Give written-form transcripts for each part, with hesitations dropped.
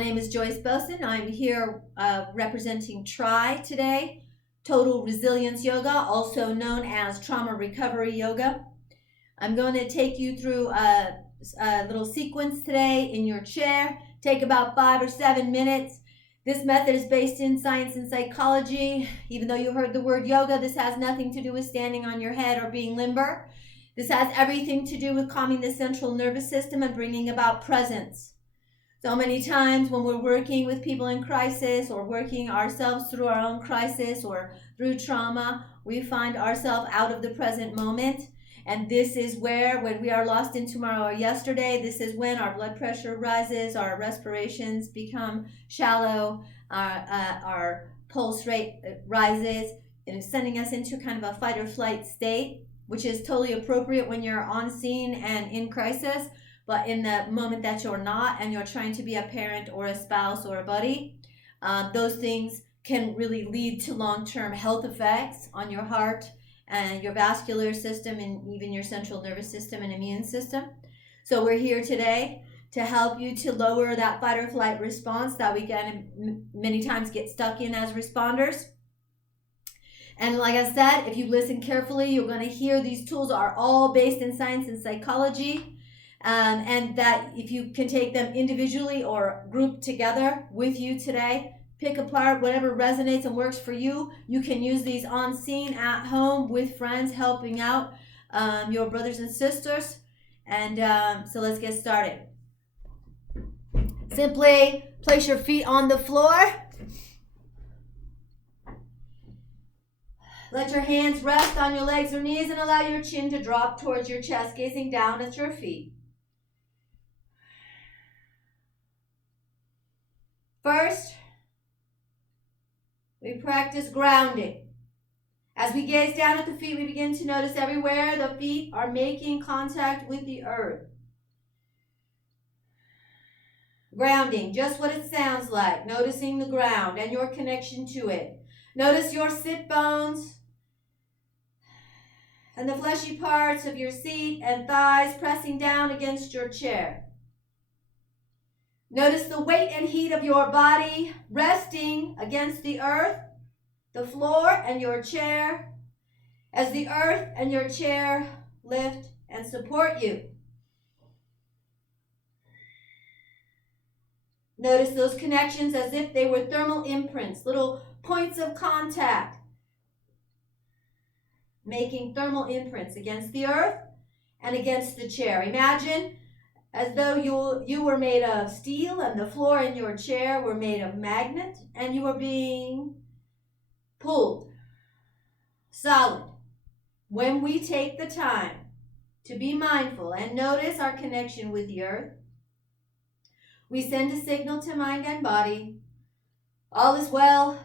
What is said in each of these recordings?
My name is Joyce Boson. I'm here representing TRI today, Total Resilience Yoga, also known as Trauma Recovery Yoga. I'm going to take you through a little sequence today in your chair. Take about 5 or 7 minutes. This method is based in science and psychology. Even though you heard the word yoga, this has nothing to do with standing on your head or being limber. This has everything to do with calming the central nervous system and bringing about presence. So many times when we're working with people in crisis or working ourselves through our own crisis or through trauma, we find ourselves out of the present moment. And this is where, when we are lost in tomorrow or yesterday, this is when our blood pressure rises, our respirations become shallow, our pulse rate rises, and it's sending us into kind of a fight or flight state, which is totally appropriate when you're on scene and in crisis. But in the moment that you're not and you're trying to be a parent or a spouse or a buddy, those things can really lead to long-term health effects on your heart and your vascular system and even your central nervous system and immune system. So we're here today to help you to lower that fight or flight response that we can many times get stuck in as responders. And like I said, if you listen carefully, you're going to hear these tools are all based in science and psychology. And that if you can take them individually or grouped together with you today, pick apart whatever resonates and works for you. You can use these on scene, at home, with friends, helping out your brothers and sisters. And so let's get started. Simply place your feet on the floor. Let your hands rest on your legs or knees and allow your chin to drop towards your chest, gazing down at your feet. First, we practice grounding. As we gaze down at the feet, we begin to notice everywhere the feet are making contact with the earth. Grounding, just what it sounds like, noticing the ground and your connection to it. Notice your sit bones and the fleshy parts of your seat and thighs pressing down against your chair. Notice the weight and heat of your body resting against the earth, the floor, and your chair as the earth and your chair lift and support you. Notice those connections as if they were thermal imprints, little points of contact, making thermal imprints against the earth and against the chair. Imagine as though you were made of steel and the floor and your chair were made of magnet and you were being pulled solid. When we take the time to be mindful and notice our connection with the earth, we send a signal to mind and body. All is well.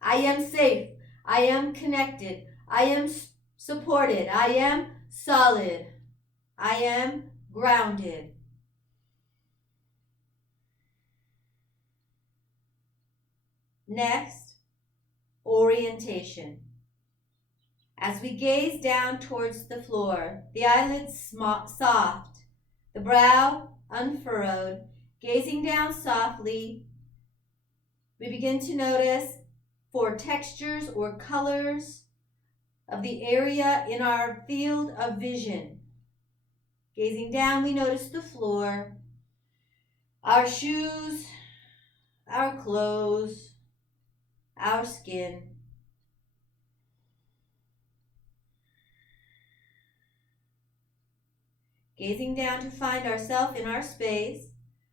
I am safe. I am connected. I am supported. I am solid. I am grounded. Next, orientation. As we gaze down towards the floor, the eyelids soft, the brow unfurrowed, gazing down softly, we begin to notice for textures or colors of the area in our field of vision. Gazing down, we notice the floor, our shoes, our clothes, our skin. Gazing down to find ourselves in our space,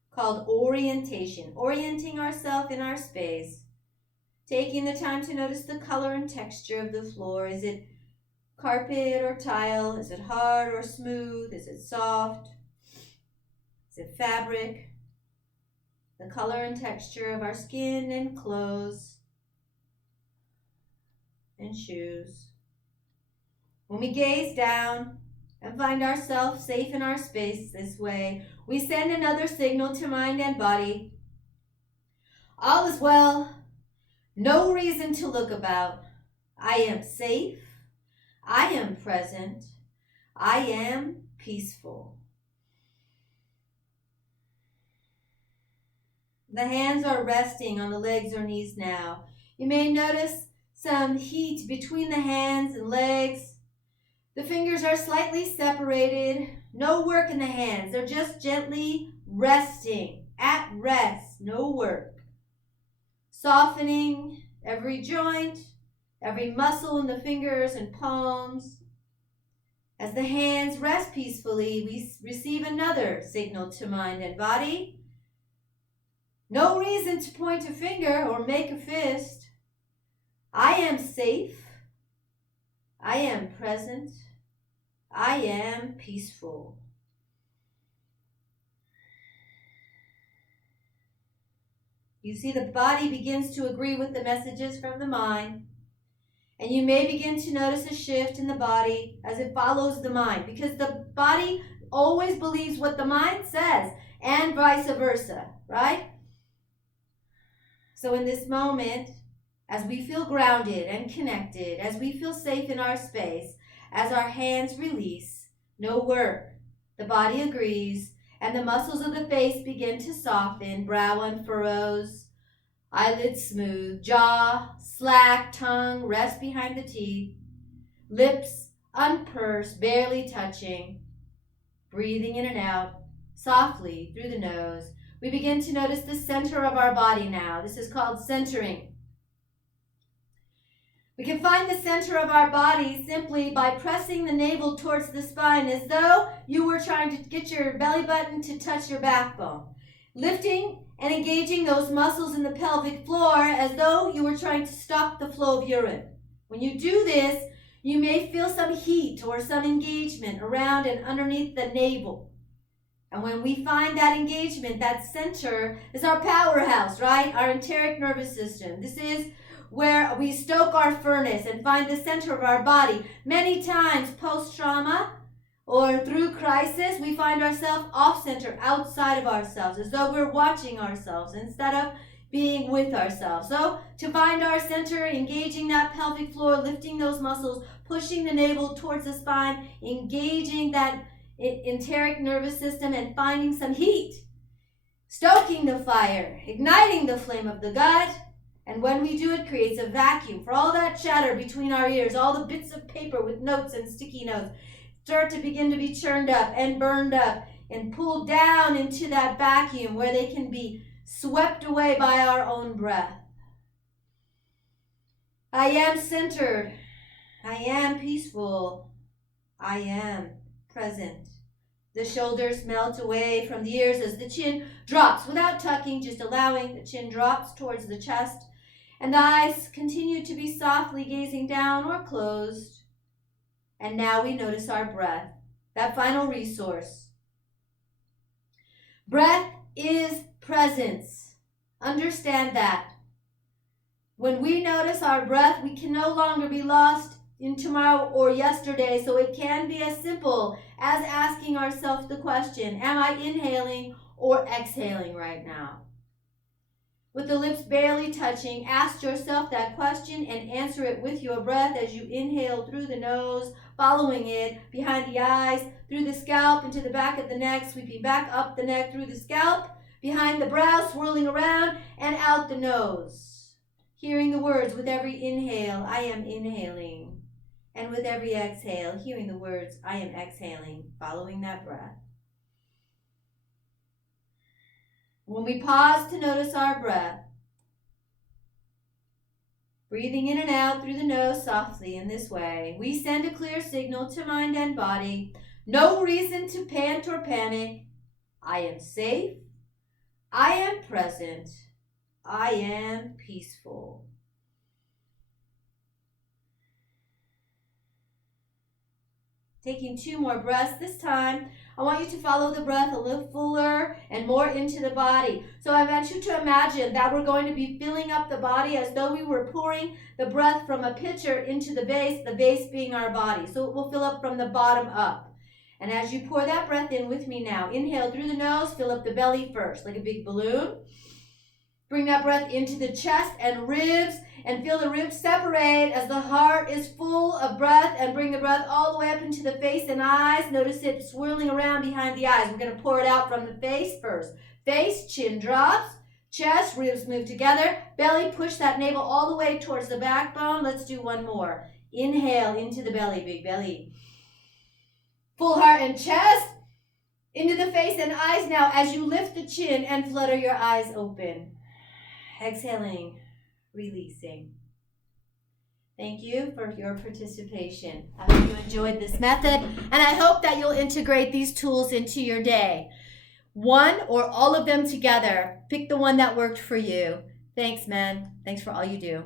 called orientation, orienting ourselves in our space. Taking the time to notice the color and texture of the floor. Is it carpet or tile? Is it hard or smooth? Is it soft? Is it fabric? The color and texture of our skin and clothes and shoes. When we gaze down and find ourselves safe in our space this way, we send another signal to mind and body. All is well. No reason to look about. I am safe. I am present. I am peaceful. The hands are resting on the legs or knees now. You may notice some heat between the hands and legs. The fingers are slightly separated. No work in the hands. They're just gently resting, at rest, no work. Softening every joint, every muscle in the fingers and palms. As the hands rest peacefully, we receive another signal to mind and body. No reason to point a finger or make a fist. I am safe. I am present. I am peaceful. You see, the body begins to agree with the messages from the mind, and you may begin to notice a shift in the body as it follows the mind, because the body always believes what the mind says and vice versa, right? So in this moment, as we feel grounded and connected, as we feel safe in our space, as our hands release, no work, the body agrees, and the muscles of the face begin to soften, brow unfurrows, eyelids smooth, jaw slack, tongue rest behind the teeth, lips unpursed, barely touching, breathing in and out, softly through the nose. We begin to notice the center of our body now. This is called centering. We can find the center of our body simply by pressing the navel towards the spine as though you were trying to get your belly button to touch your backbone. Lifting and engaging those muscles in the pelvic floor as though you were trying to stop the flow of urine. When you do this, you may feel some heat or some engagement around and underneath the navel. And when we find that engagement, that center is our powerhouse, right? Our enteric nervous system. This is where we stoke our furnace and find the center of our body. Many times post-trauma or through crisis, we find ourselves off-center, outside of ourselves, as though we're watching ourselves instead of being with ourselves. So to find our center, engaging that pelvic floor, lifting those muscles, pushing the navel towards the spine, engaging that enteric nervous system and finding some heat, stoking the fire, igniting the flame of the gut. And when we do, it creates a vacuum for all that chatter between our ears, all the bits of paper with notes and sticky notes start to begin to be churned up and burned up and pulled down into that vacuum where they can be swept away by our own breath. I am centered. I am peaceful. I am present. The shoulders melt away from the ears as the chin drops without tucking, just allowing the chin drops towards the chest. And the eyes continue to be softly gazing down or closed. And now we notice our breath, that final resource. Breath is presence. Understand that. When we notice our breath, we can no longer be lost in tomorrow or yesterday. So it can be as simple as asking ourselves the question, am I inhaling or exhaling right now? With the lips barely touching, ask yourself that question and answer it with your breath as you inhale through the nose, following it behind the eyes, through the scalp, into the back of the neck, sweeping back up the neck through the scalp, behind the brow, swirling around, and out the nose. Hearing the words with every inhale, I am inhaling. And with every exhale, hearing the words, I am exhaling, following that breath. When we pause to notice our breath, breathing in and out through the nose softly in this way, we send a clear signal to mind and body. No reason to pant or panic. I am safe. I am present. I am peaceful. Taking 2 more breaths this time. I want you to follow the breath a little fuller and more into the body. So I want you to imagine that we're going to be filling up the body as though we were pouring the breath from a pitcher into the base being our body. So it will fill up from the bottom up. And as you pour that breath in with me now, inhale through the nose, fill up the belly first, like a big balloon. Bring that breath into the chest and ribs, and feel the ribs separate as the heart is full of breath, and bring the breath all the way up into the face and eyes. Notice it swirling around behind the eyes. We're going to pour it out from the face first. Face, chin drops, Chest, ribs move together. Belly, push that navel all the way towards the backbone. Let's do one more. Inhale into the belly, big belly. Full heart and chest. Into the face and eyes now as you lift the chin and flutter your eyes open. Exhaling, releasing. Thank you for your participation. I hope you enjoyed this method, and I hope that you'll integrate these tools into your day. One or all of them together. Pick the one that worked for you. Thanks, man. Thanks for all you do.